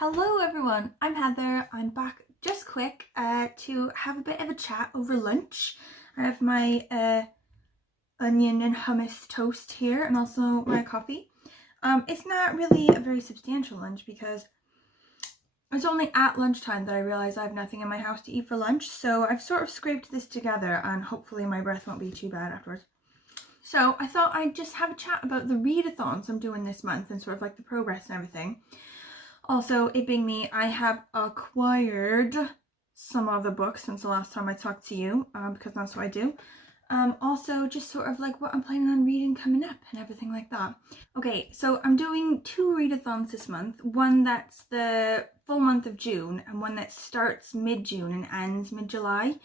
Hello everyone, I'm Heather. I'm back just quick to have a bit of a chat over lunch. I have my onion and hummus toast here and also my coffee. It's not really a very substantial lunch because it's only at lunchtime that I realize I have nothing in my house to eat for lunch, so I've sort of scraped this together and hopefully my breath won't be too bad afterwards. So I thought I'd just have a chat about the readathons I'm doing this month and sort of like the progress and everything. Also, it being me, I have acquired some of the books since the last time I talked to you, because that's what I do. Also, just sort of like what I'm planning on reading coming up and everything like that. Okay, so I'm doing 2 readathons this month. One that's the full month of June and one that starts mid-June and ends mid-July.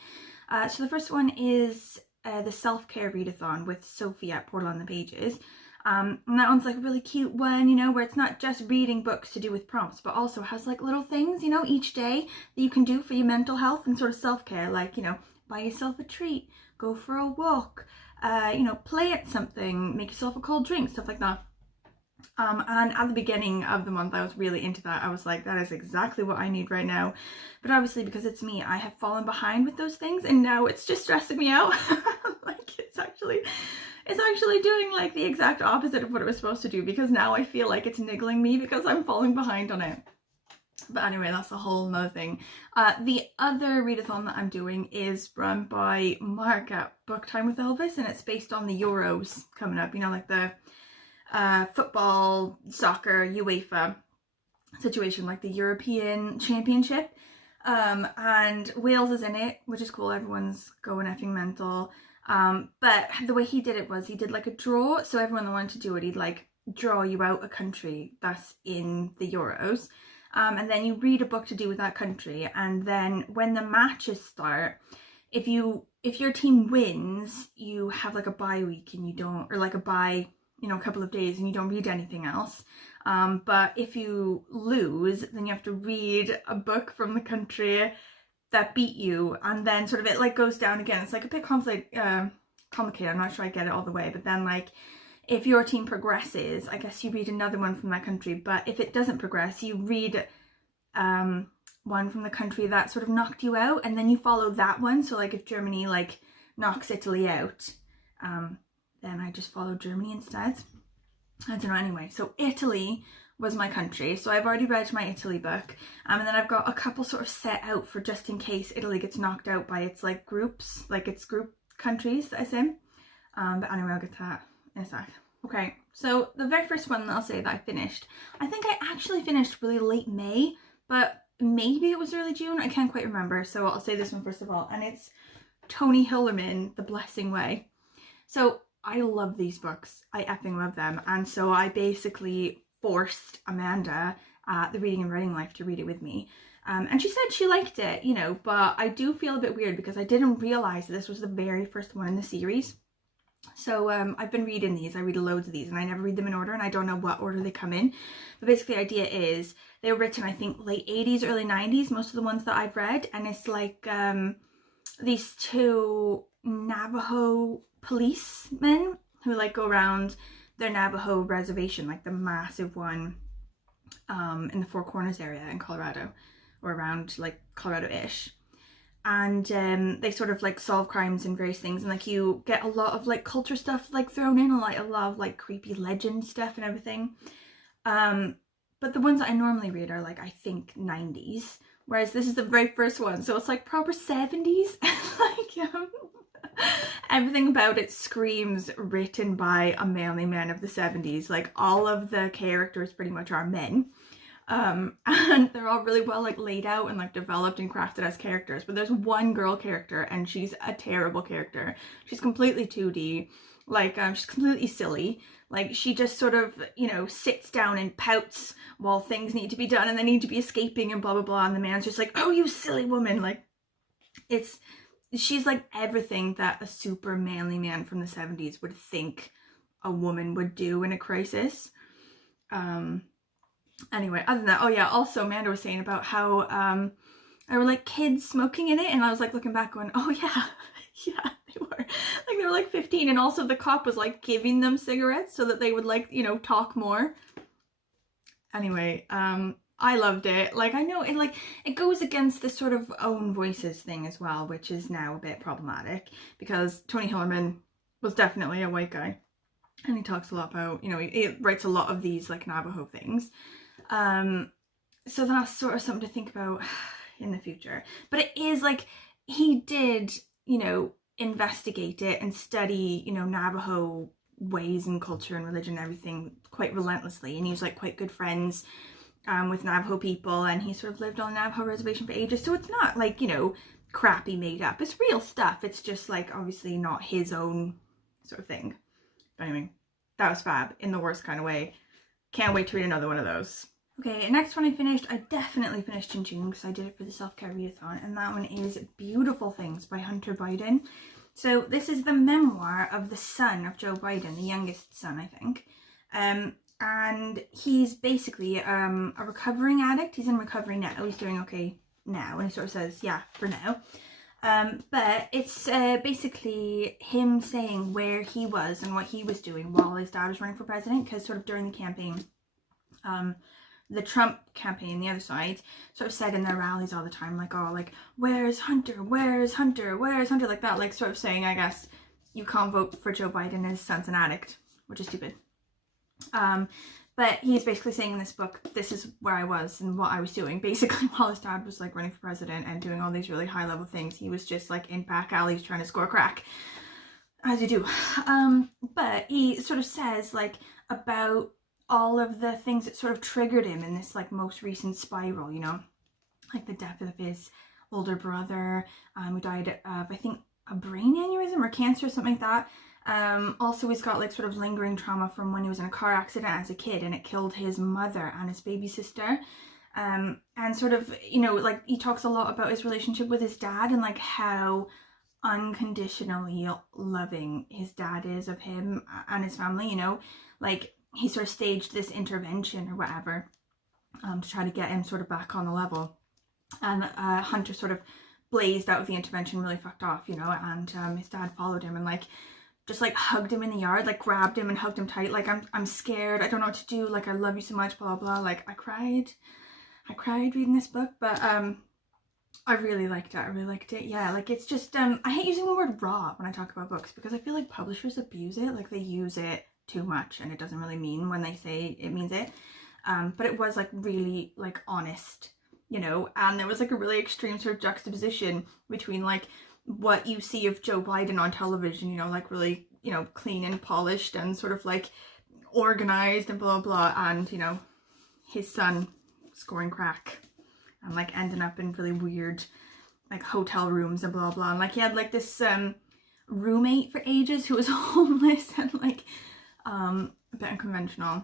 So the first one is the self-care readathon with Sophie at Portal on the Pages. And that one's like a really cute one, you know, where it's not just reading books to do with prompts, but also has like little things, you know, each day that you can do for your mental health and sort of self-care, like, you know, buy yourself a treat, go for a walk, you know, play at something, make yourself a cold drink, stuff like that. And at the beginning of the month, I was really into that. I was like, that is exactly what I need right now. But obviously, because it's me, I have fallen behind with those things, and now it's just stressing me out. Like, it's actually doing like the exact opposite of what it was supposed to do, because now I feel like it's niggling me because I'm falling behind on it. But anyway, that's a whole nother thing. The other readathon that I'm doing is run by Mark at Book Time with Elvis, and it's based on the Euros coming up, you know, like the football, soccer, UEFA situation, like the European Championship. And Wales is in it, which is cool. Everyone's going effing mental. But the way he did it was he did like a draw. So everyone that wanted to do it, he'd like draw you out a country that's in the Euros. And then you read a book to do with that country. And then when the matches start, if your team wins, you have like a bye week and you don't, or like a bye, you know, a couple of days and you don't read anything else. But if you lose, then you have to read a book from the country that beat you, and then sort of it like goes down again. It's like a bit complicated. I'm not sure I get it all the way, but then like if your team progresses, I guess you read another one from that country, but if it doesn't progress, you read one from the country that sort of knocked you out, and then you follow that one. So like if Germany like knocks Italy out, then I just followed Germany instead. I don't know, anyway. So Italy was my country, so I've already read my Italy book, and then I've got a couple sort of set out for just in case Italy gets knocked out by its like groups, like its group countries that it's in. But anyway, I'll get to that in a sec. Okay, so the very first one that I'll say that I finished, I think I actually finished really late May, but maybe it was early June, I can't quite remember, so I'll say this one first of all, and it's Tony Hillerman, The Blessing Way. So I love these books, I effing love them, and so I basically forced Amanda at the Reading and Writing Life to read it with me. And she said she liked it, you know, but I do feel a bit weird because I didn't realize that this was the very first one in the series. So I've been reading these, I read loads of these, and I never read them in order, and I don't know what order they come in. But basically the idea is they were written, I think, late 80s, early 90s, most of the ones that I've read, and it's like these 2 Navajo policemen who like go around their Navajo reservation, like the massive one in the Four Corners area in Colorado, or around like Colorado-ish, and they sort of like solve crimes and various things, and like you get a lot of like culture stuff like thrown in, like a lot of like creepy legend stuff and everything. But the ones that I normally read are like, I think 90s, whereas this is the very first one, so it's like proper 70s. Like everything about it screams written by a manly man of the 70s. Like all of the characters pretty much are men, and they're all really well like laid out and like developed and crafted as characters, but there's one girl character and she's a terrible character. She's completely 2D, like she's completely silly. Like she just sort of, you know, sits down and pouts while things need to be done and they need to be escaping and blah blah blah, and the man's just like, oh you silly woman. Like she's like everything that a super manly man from the 70s would think a woman would do in a crisis. Anyway, other than that, oh yeah, also Amanda was saying about how there were like kids smoking in it, and I was like looking back going, oh yeah, yeah, they were like 15, and also the cop was like giving them cigarettes so that they would like, you know, talk more. Anyway, I loved it. Like, I know it, like, it goes against this sort of own voices thing as well, which is now a bit problematic, because Tony Hillerman was definitely a white guy, and he talks a lot about, you know, he writes a lot of these like Navajo things. So that's sort of something to think about in the future. But it is like, he did, you know, investigate it and study, you know, Navajo ways and culture and religion and everything quite relentlessly, and he was like quite good friends with Navajo people, and he sort of lived on a Navajo reservation for ages, so it's not like, you know, crappy made up. It's real stuff. It's just like obviously not his own sort of thing. But anyway, that was fab in the worst kind of way. Can't wait to read another one of those. Okay, next one I finished, I definitely finished in June because I did it for the self-care readathon, and that one is Beautiful Things by Hunter Biden. So this is the memoir of the son of Joe Biden, the youngest son, I think. And he's basically a recovering addict. He's in recovery now. He's doing okay now, and he sort of says, yeah, for now. But it's basically him saying where he was and what he was doing while his dad was running for president, because sort of during the campaign, the Trump campaign, the other side, sort of said in their rallies all the time, like, oh, like, where's Hunter? Where's Hunter? Where's Hunter? Like that, like sort of saying, I guess, you can't vote for Joe Biden, his son's an addict, which is stupid. But he's basically saying in this book, this is where I was and what I was doing. Basically, while his dad was like running for president and doing all these really high level things, he was just like in back alleys trying to score crack, as you do. But he sort of says like about all of the things that sort of triggered him in this like most recent spiral, you know, like the death of his older brother, who died of, I think, a brain aneurysm or cancer or something like that. Also he's got like sort of lingering trauma from when he was in a car accident as a kid and it killed his mother and his baby sister. And sort of, you know, like he talks a lot about his relationship with his dad and like how unconditionally loving his dad is of him and his family, you know, like he sort of staged this intervention or whatever to try to get him sort of back on the level. And Hunter sort of blazed out of the intervention, really fucked off, you know, and his dad followed him and like just like hugged him in the yard, like grabbed him and hugged him tight, like I'm scared, I don't know what to do, like I love you so much, blah blah. Like I cried reading this book, but I really liked it. Yeah, like it's just I hate using the word raw when I talk about books because I feel like publishers abuse it, like they use it too much and it doesn't really mean when they say it means it. But it was like really like honest, you know, and there was like a really extreme sort of juxtaposition between like what you see of Joe Biden on television, you know, like really, you know, clean and polished and sort of like organized and blah blah, and you know, his son scoring crack and like ending up in really weird like hotel rooms and blah blah, and like he had like this roommate for ages who was homeless and like a bit unconventional.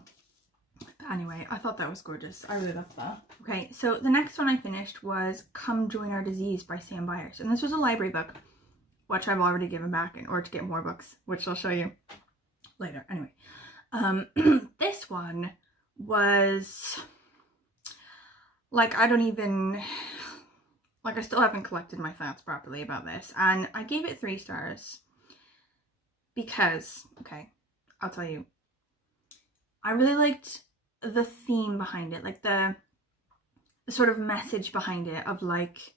But anyway, I thought that was gorgeous. I really loved that. Okay, so the next one I finished was Come Join Our Disease by Sam Byers. And this was a library book, which I've already given back in order to get more books, which I'll show you later. Anyway, this one was like, I don't even, like I still haven't collected my thoughts properly about this. And I gave it 3 stars because, okay, I'll tell you, I really liked the theme behind it, like the sort of message behind it of like,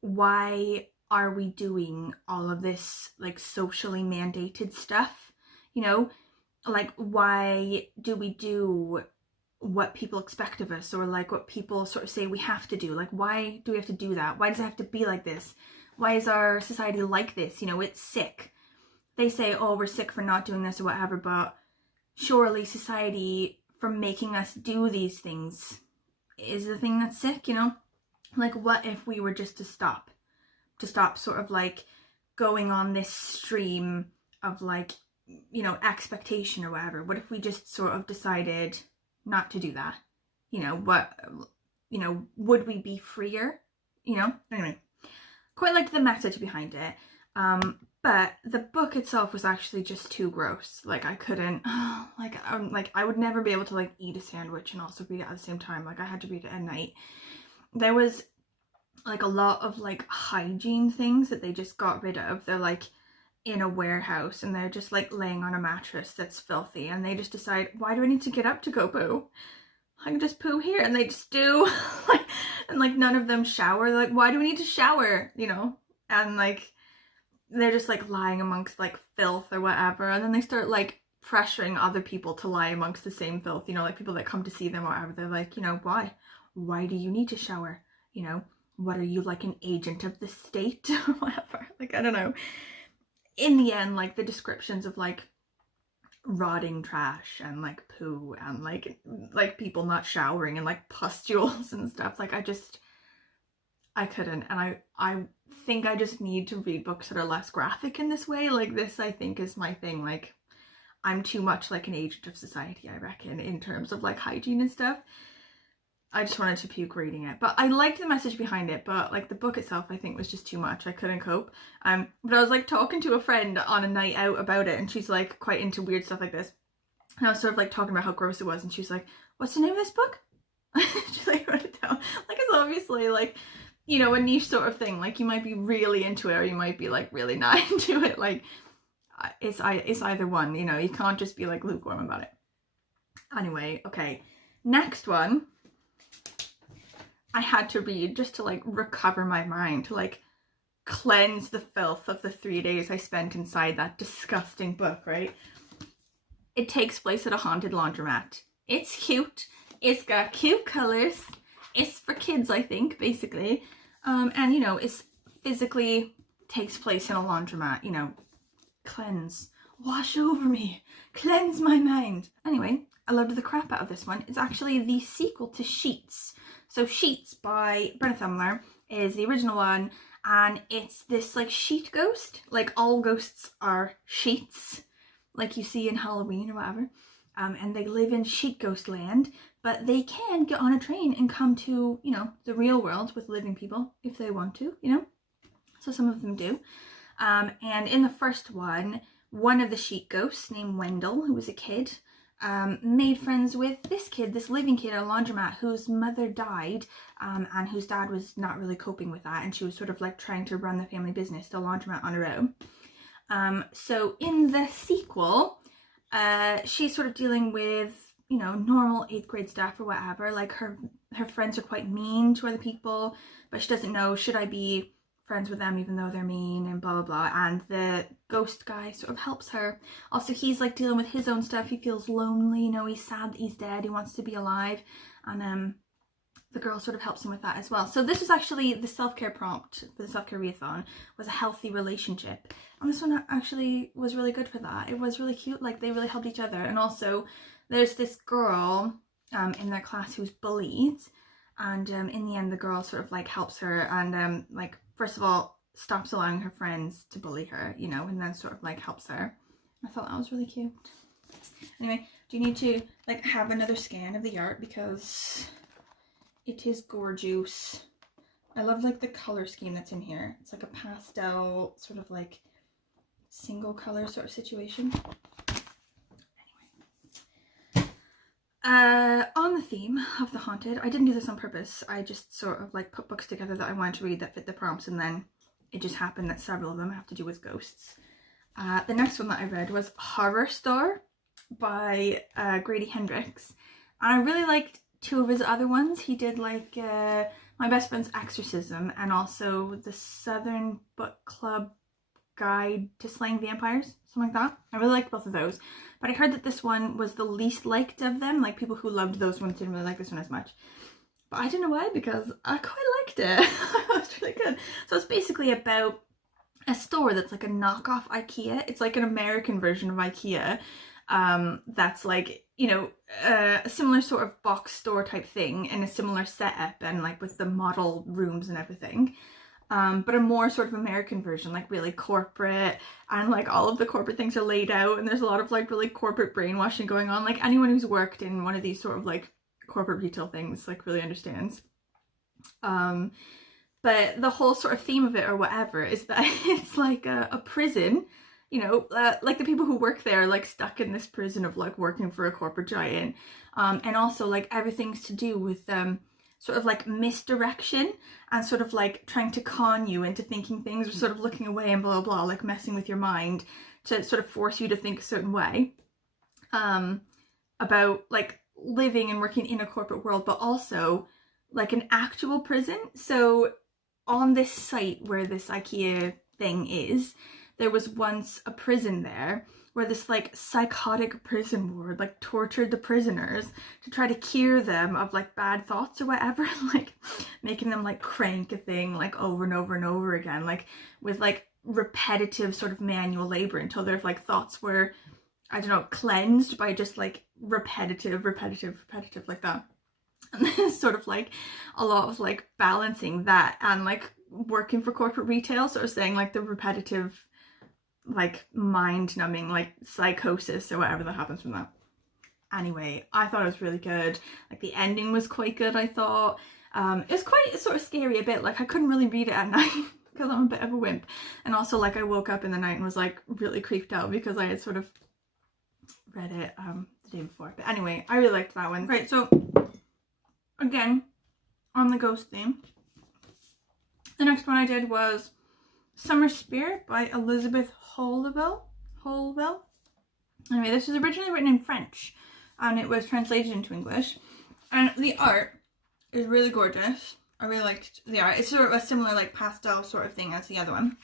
why are we doing all of this like socially mandated stuff, you know, like why do we do what people expect of us, or like what people sort of say we have to do, like why do we have to do that, why does it have to be like this, why is our society like this, you know, it's sick. They say, oh, we're sick for not doing this or whatever, but surely society for making us do these things is the thing that's sick, you know? Like what if we were just to stop sort of like going on this stream of like, you know, expectation or whatever? What if we just sort of decided not to do that? You know, what, you know, would we be freer? You know? Anyway, quite liked the message behind it. But the book itself was actually just too gross. Like I couldn't, like I would never be able to like eat a sandwich and also read it at the same time. Like I had to read it at night. There was like a lot of like hygiene things that they just got rid of. They're like in a warehouse and they're just like laying on a mattress that's filthy, and they just decide, why do I need to get up to go poo? I can just poo here, and they just do. Like, and like none of them shower. They're like, why do we need to shower, you know? And like they're just like lying amongst like filth or whatever, and then they start like pressuring other people to lie amongst the same filth, you know, like people that come to see them or whatever. They're like, you know, why do you need to shower, you know? What are you, like an agent of the state or whatever? Like, I don't know. In the end, like the descriptions of like rotting trash and like poo and like people not showering and like pustules and stuff, like I couldn't. And I think I just need to read books that are less graphic in this way. Like this, I think, is my thing. Like I'm too much like an agent of society, I reckon, in terms of like hygiene and stuff. I just wanted to puke reading it, but I liked the message behind it, but like the book itself I think was just too much. I couldn't cope. But I was like talking to a friend on a night out about it, and she's like quite into weird stuff like this, and I was sort of like talking about how gross it was, and she's like, what's the name of this book? She's like, wrote it down. Like it's obviously like, you know, a niche sort of thing. Like you might be really into it or you might be like really not into it. Like it's either one, you know, you can't just be like lukewarm about it. Anyway, okay, next one I had to read just to like recover my mind, to like cleanse the filth of the 3 days I spent inside that disgusting book, right? It takes place at a haunted laundromat. It's cute. It's got cute colors. It's for kids, I think, basically. And, you know, it's physically takes place in a laundromat, you know, cleanse, wash over me, cleanse my mind. Anyway, I loved the crap out of this one. It's actually the sequel to Sheets. So Sheets by Brenna Thumler is the original one, and it's this like sheet ghost. Like all ghosts are sheets, like you see in Halloween or whatever. And they live in sheet ghost land, but they can get on a train and come to, you know, the real world with living people if they want to, you know. So some of them do. And in the first one of the sheet ghosts named Wendell, who was a kid, made friends with this kid, this living kid at a laundromat whose mother died, and whose dad was not really coping with that, and she was sort of like trying to run the family business, the laundromat, on her own. So in the sequel, she's sort of dealing with, you know, normal 8th grade stuff or whatever. Like her friends are quite mean to other people, but she doesn't know, should I be friends with them even though they're mean, and blah blah blah. And the ghost guy sort of helps her. Also, he's like dealing with his own stuff. He feels lonely, you know, he's sad that he's dead, he wants to be alive, and the girl sort of helps him with that as well. So this was actually the self-care prompt for the self-care readathon, was a healthy relationship, and this one actually was really good for that. It was really cute, like they really helped each other. And also there's this girl in their class who's bullied, and in the end the girl sort of like helps her, and like first of all stops allowing her friends to bully her, you know, and then sort of like helps her. I thought that was really cute. Anyway, do you need to like have another scan of the art, because it is gorgeous. I love like the color scheme that's in here. It's like a pastel sort of like single color sort of situation. On the theme of the haunted, I didn't do this on purpose. I just sort of like put books together that I wanted to read that fit the prompts, and then it just happened that several of them have to do with ghosts. The next one that I read was Horror Store by Grady Hendrix, and I really liked 2 of his other ones. He did like My Best Friend's Exorcism, and also the Southern Book Club Guide to Slaying Vampires, something like that. I really liked both of those, but I heard that this one was the least liked of them. Like people who loved those ones didn't really like this one as much, but I don't know why, because I quite liked it. It was really good. So it's basically about a store that's like a knockoff IKEA. It's like an American version of IKEA, that's like, you know, a similar sort of box store type thing, and a similar setup, and like with the model rooms and everything. But a more sort of American version, like really corporate, and like all of the corporate things are laid out, and there's a lot of like really corporate brainwashing going on. Like anyone who's worked in one of these sort of like corporate retail things like really understands. But the whole sort of theme of it or whatever is that it's like a prison, you know, like the people who work there are like stuck in this prison of like working for a corporate giant, and also like everything's to do with sort of like misdirection, and sort of like trying to con you into thinking things, or sort of looking away and blah blah blah, like messing with your mind to sort of force you to think a certain way, about like living and working in a corporate world, but also like an actual prison. So on this site where this IKEA thing is, there was once a prison there where this like psychotic prison ward like tortured the prisoners to try to cure them of like bad thoughts or whatever, like making them like crank a thing like over and over and over again, like with like repetitive sort of manual labor until their like thoughts were, I don't know, cleansed by just like repetitive like that. And there's sort of like a lot of like balancing that and like working for corporate retail, sort of saying like the repetitive like mind numbing like psychosis or whatever that happens from that. Anyway, I thought it was really good. Like the ending was quite good, I thought. It was quite sort of scary a bit, like I couldn't really read it at night because I'm a bit of a wimp, and also like I woke up in the night and was like really creeped out because I had sort of read it the day before. But anyway, I really liked that one. Right, so again, on the ghost theme, the next one I did was Summer Spirit by Elizabeth Holwell. Anyway, this was originally written in French and it was translated into English, and the art is really gorgeous. I really liked the art. It's sort of a similar like pastel sort of thing as the other one.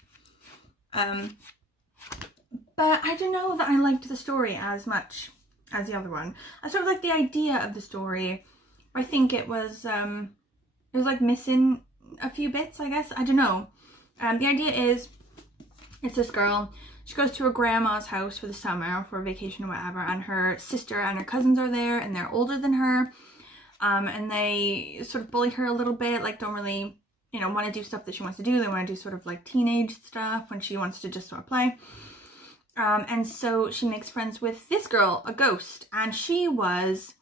But I don't know that I liked the story as much as the other one. I sort of like the idea of the story. I think it was like missing a few bits, I guess. I don't know. The idea is, it's this girl. She goes to her grandma's house for the summer, for a vacation or whatever, and her sister and her cousins are there, and they're older than her. And they sort of bully her a little bit, like don't really, you know, want to do stuff that she wants to do. They want to do sort of like teenage stuff when she wants to just sort of play. And so she makes friends with this girl, a ghost, and she was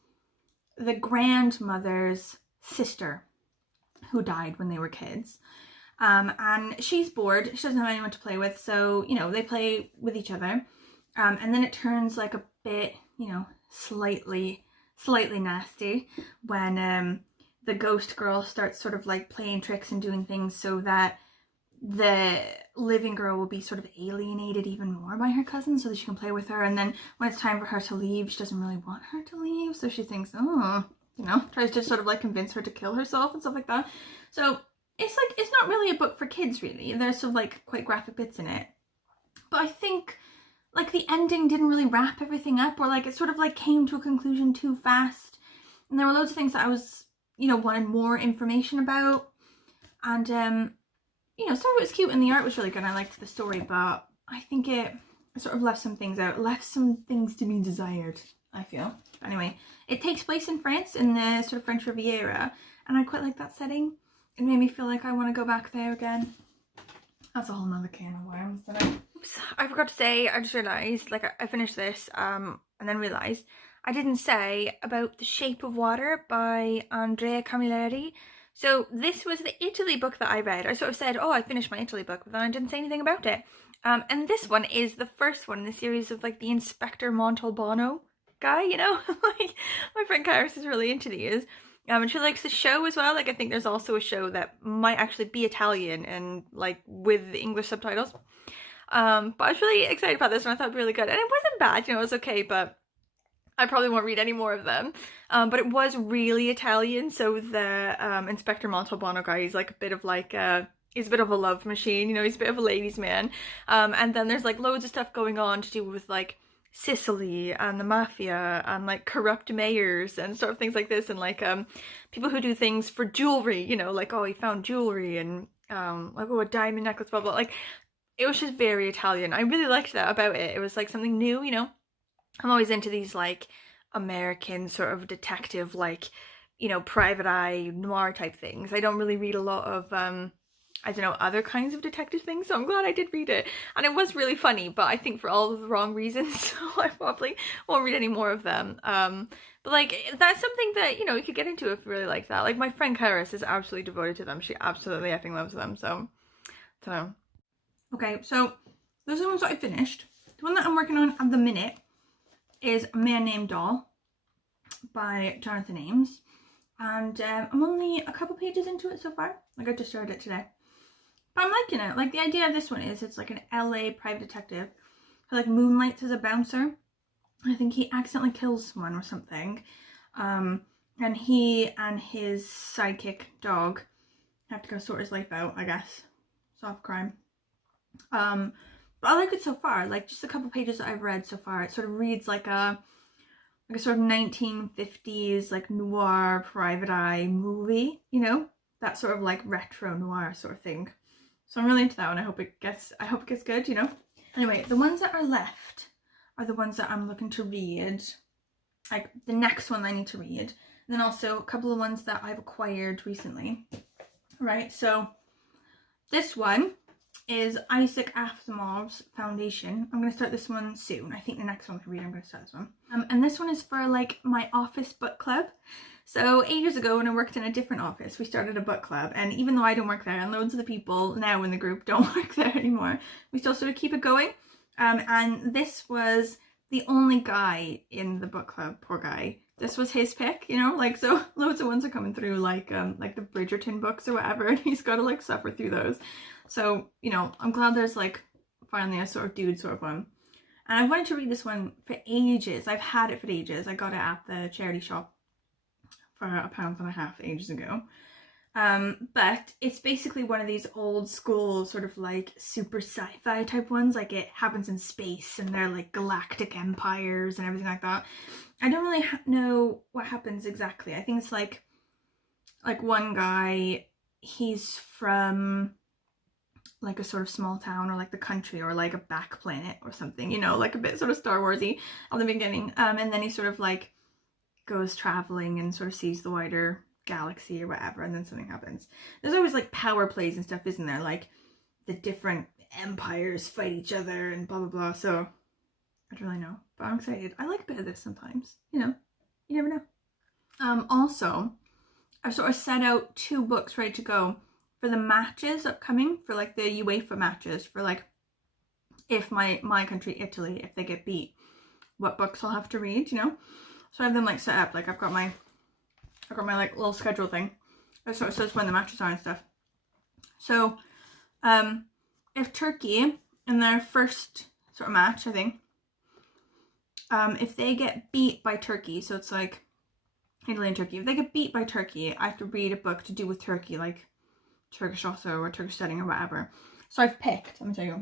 the grandmother's sister who died when they were kids. And she's bored. She doesn't have anyone to play with, so, you know, they play with each other. And then it turns like a bit, you know, slightly nasty when the ghost girl starts sort of like playing tricks and doing things so that the living girl will be sort of alienated even more by her cousin so that she can play with her. And then when it's time for her to leave, she doesn't really want her to leave, so she thinks, oh, you know, tries to sort of like convince her to kill herself and stuff like that. So it's like, it's not really a book for kids really. There's sort of like quite graphic bits in it, but I think like the ending didn't really wrap everything up, or like it sort of like came to a conclusion too fast, and there were loads of things that I was, you know, wanted more information about. And you know, some of it was cute and the art was really good. I liked the story, but I think it sort of left some things out, left some things to be desired, I feel. But anyway, it takes place in France, in the sort of French Riviera, and I quite like that setting. It made me feel like I want to go back there again. That's a whole nother can of worms. Oops, I forgot to say, I just realised, like I finished this and then realised I didn't say about The Shape of Water by Andrea Camilleri. So this was the Italy book that I read. I sort of said, oh, I finished my Italy book, but then I didn't say anything about it. And this one is the first one in the series of like the Inspector Montalbano guy, you know? Like my friend Karis is really into these. And she likes the show as well. Like I think there's also a show that might actually be Italian and like with English subtitles. But I was really excited about this one. I thought it was really good. And it wasn't bad, you know, it was okay, but I probably won't read any more of them. But it was really Italian. So the Inspector Montalbano guy, he's like a bit of like he's a bit of a love machine, you know, he's a bit of a ladies' man. And then there's like loads of stuff going on to do with like Sicily and the mafia and like corrupt mayors and sort of things like this, and like people who do things for jewelry, you know, like, oh, he found jewelry and like, oh, a diamond necklace, blah blah. Like it was just very Italian. I really liked that about it. It was like something new, you know. I'm always into these like American sort of detective, like, you know, private eye noir type things. I don't really read a lot of I don't know, other kinds of detective things, so I'm glad I did read it. And it was really funny, but I think for all of the wrong reasons, so I probably won't read any more of them. But like, that's something that, you know, you could get into if you really like that. Like my friend Karis is absolutely devoted to them. She absolutely effing loves them, so I don't know. Okay, so those are the ones that I finished. The one that I'm working on at the minute is A Man Named Doll by Jonathan Ames. And I'm only a couple pages into it so far. Like I just started it today. But I'm liking it. Like the idea of this one is it's like an LA private detective who like moonlights as a bouncer. I think he accidentally kills someone or something. And he and his sidekick dog have to go sort his life out, I guess. Soft crime. But I like it so far. Like, just a couple pages that I've read so far, it sort of reads like a sort of 1950s like noir private eye movie, you know, that sort of like retro noir sort of thing. So I'm really into that one. I hope it gets good, you know. Anyway, the ones that are left are the ones that I'm looking to read, like the next one I need to read, and then also a couple of ones that I've acquired recently. Right, so this one is Isaac Asimov's Foundation. I'm going to start this one soon. I think the next one I read, I'm going to start this one. And this one is for like my office book club. So ages ago when I worked in a different office, we started a book club, and even though I don't work there and loads of the people now in the group don't work there anymore, we still sort of keep it going. And this was the only guy in the book club, poor guy. This was his pick, you know, like, so loads of ones are coming through, like the Bridgerton books or whatever, and he's got to like suffer through those. So, you know, I'm glad there's like finally a sort of dude sort of one. And I wanted to read this one for ages. I've had it for ages. I got it at the charity shop for £1.50 ages ago. But it's basically one of these old school sort of like super sci-fi type ones. Like, it happens in space and they're like galactic empires and everything like that. I don't really know what happens exactly. I think it's like one guy, he's from like a sort of small town or like the country or like a back planet or something, you know, like a bit sort of Star Warsy at the beginning. And then he sort of like goes traveling and sort of sees the wider galaxy or whatever, and then something happens. There's always like power plays and stuff, isn't there? Like the different empires fight each other and blah blah blah. So I don't really know, but I'm excited. I like a bit of this sometimes, you know, you never know. Also, I've sort of set out 2 books ready to go for the matches upcoming, for like the UEFA matches, for like if my country, Italy, if they get beat, what books I'll have to read, you know. So I have them like set up, like I've got my like little schedule thing. It sort of says when the matches are and stuff. So if Turkey in their first sort of match, I think, if they get beat by Turkey, so it's like Italy and Turkey, if they get beat by Turkey, I have to read a book to do with Turkey, like Turkish also or Turkish setting or whatever. So I've picked, let me tell you,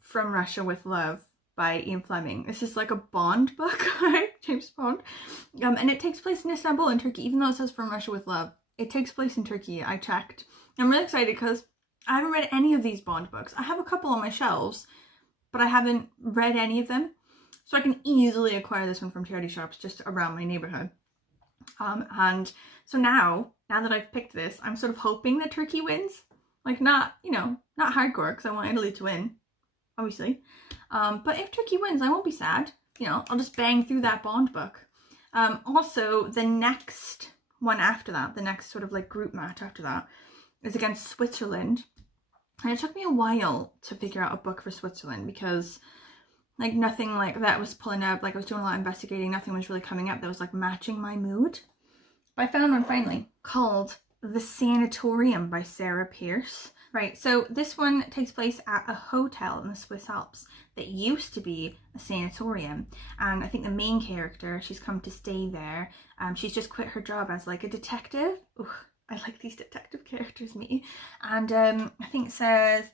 From Russia with Love by Ian Fleming. This is like a Bond book, right? James Bond. And it takes place in Istanbul in Turkey, even though it says From Russia with Love. It takes place in Turkey. I checked. I'm really excited because I haven't read any of these Bond books. I have a couple on my shelves, but I haven't read any of them. So I can easily acquire this one from charity shops just around my neighborhood. And so now that I've picked this, I'm sort of hoping that Turkey wins. Like, not, you know, not hardcore, because I want Italy to win, obviously. But if Turkey wins, I won't be sad. You know, I'll just bang through that Bond book. Also, the next one after that, the next sort of like group match after that, is against Switzerland. And it took me a while to figure out a book for Switzerland because like nothing like that was pulling up. Like, I was doing a lot of investigating, nothing was really coming up that was like matching my mood. But I found one finally called The Sanatorium by Sarah Pierce. Right, so this one takes place at a hotel in the Swiss Alps that used to be a sanatorium, and I think the main character, she's come to stay there. She's just quit her job as like a detective. Ooh, I like these detective characters, me. And I think it says,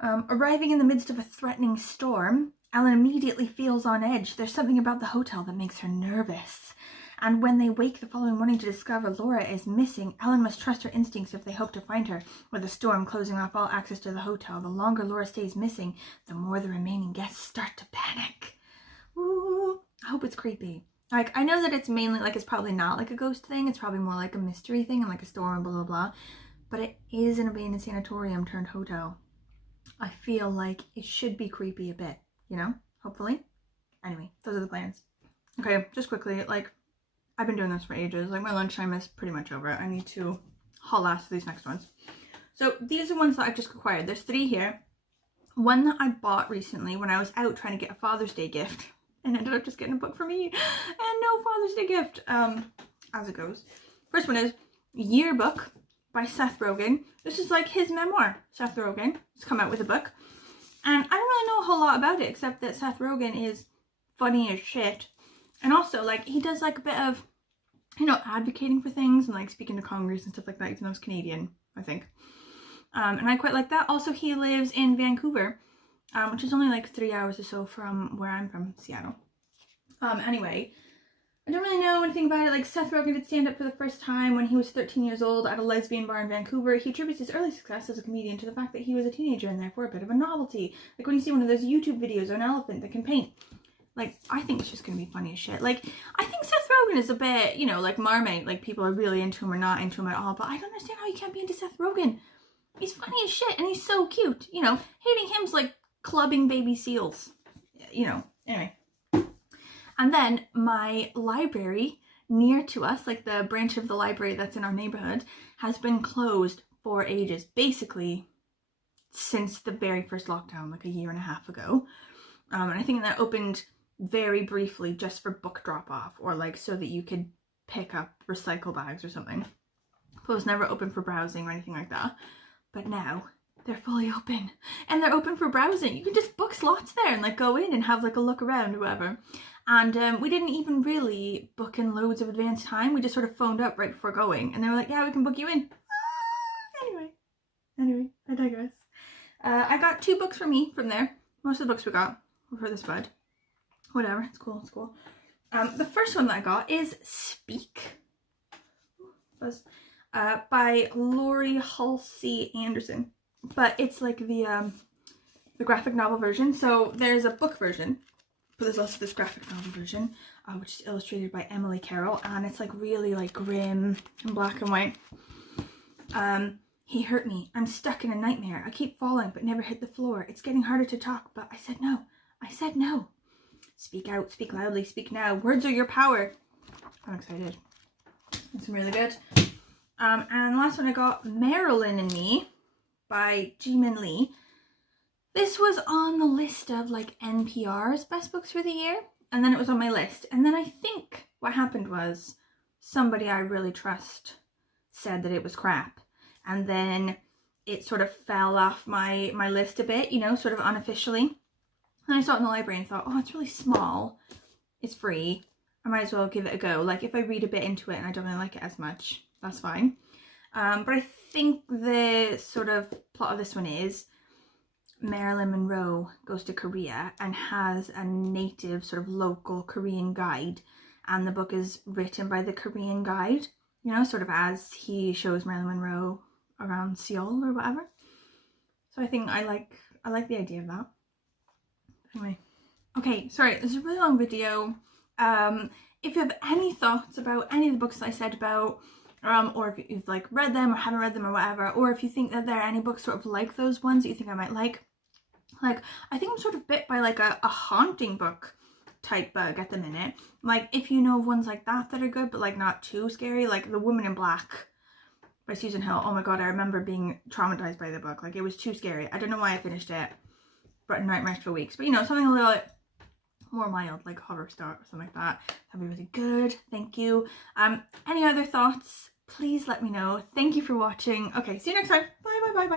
arriving in the midst of a threatening storm, Ellen immediately feels on edge. There's something about the hotel that makes her nervous. And when they wake the following morning to discover Laura is missing, Ellen must trust her instincts if they hope to find her. With the storm closing off all access to the hotel, the longer Laura stays missing, the more the remaining guests start to panic. Ooh, I hope it's creepy. Like, I know that it's mainly, like, it's probably not like a ghost thing. It's probably more like a mystery thing and like a storm and blah, blah, blah. But it is an abandoned sanatorium turned hotel. I feel like it should be creepy a bit, you know? Hopefully. Anyway, those are the plans. Okay, just quickly, like, I've been doing this for ages. Like, my lunchtime is pretty much over. I need to haul ass for these next ones. So these are ones that I've just acquired. There's 3 here. One that I bought recently when I was out trying to get a Father's Day gift and ended up just getting a book for me and no Father's Day gift, as it goes. First one is Yearbook by Seth Rogen. This is like his memoir. Seth Rogen has come out with a book. And I don't really know a whole lot about it except that Seth Rogen is funny as shit. And also, like, he does like a bit of you know, advocating for things and like speaking to Congress and stuff like that, even though he's Canadian, I think. And I quite like that. Also, he lives in Vancouver, which is only like 3 hours or so from where I'm from, Seattle. Anyway, I don't really know anything about it. Like, Seth Rogen did stand up for the first time when he was 13 years old at a lesbian bar in Vancouver. He attributes his early success as a comedian to the fact that he was a teenager and therefore a bit of a novelty. Like when you see one of those YouTube videos of an elephant that can paint. Like, I think it's just gonna be funny as shit. Like, I think Seth Rogen is a bit, you know, like Marmite. Like, people are really into him or not into him at all. But I don't understand how you can't be into Seth Rogen. He's funny as shit and he's so cute. You know, hating him's like clubbing baby seals. You know, anyway. And then my library near to us, like the branch of the library that's in our neighborhood, has been closed for ages. Basically, since the very first lockdown, like a year and a half ago. And I think that opened very briefly just for book drop-off, or like so that you could pick up recycle bags or something. But it was never open for browsing or anything like that. But now they're fully open, and they're open for browsing. You can just book slots there and like go in and have like a look around or whatever. And we didn't even really book in loads of advance time. We just sort of phoned up right before going, and they were like, yeah, we can book you in. Anyway, I digress. I got 2 books for me from there. Most of the books we got were for this bud. Whatever, it's cool, it's cool. The first one that I got is Speak, by Laurie Halsey Anderson. But it's like the graphic novel version. So there's a book version, but there's also this graphic novel version, which is illustrated by Emily Carroll, and it's like really like grim and black and white. He hurt me. I'm stuck in a nightmare. I keep falling but never hit the floor. It's getting harder to talk, but I said no. I said no. Speak out, speak loudly, speak now. Words are your power. I'm excited. It's really good. And the last one I got, Marilyn and Me by Jimin Lee. This was on the list of like NPR's best books for the year, and then it was on my list. And then I think what happened was somebody I really trust said that it was crap, and then it sort of fell off my list a bit, you know, sort of unofficially. And I saw it in the library and thought, oh, it's really small, it's free, I might as well give it a go. Like, if I read a bit into it and I don't really like it as much, that's fine. But I think the sort of plot of this one is Marilyn Monroe goes to Korea and has a native sort of local Korean guide, and the book is written by the Korean guide, you know, sort of as he shows Marilyn Monroe around Seoul or whatever. So I think I like the idea of that. Anyway, okay, sorry, this is a really long video. If you have any thoughts about any of the books that I said about, or if you've like read them or haven't read them or whatever, or if you think that there are any books sort of like those ones that you think I might like I think I'm sort of bit by like a haunting book type bug at the minute. Like, if you know of ones like that that are good but like not too scary, like The Woman in Black by Susan Hill. Oh my god, I remember being traumatized by the book. Like, it was too scary. I don't know why I finished it, but nightmares for weeks. But you know, something a little more mild, like Horror Star or something like that. That'd be really good. Thank you. Any other thoughts? Please let me know. Thank you for watching. Okay, see you next time. Bye, bye, bye, bye.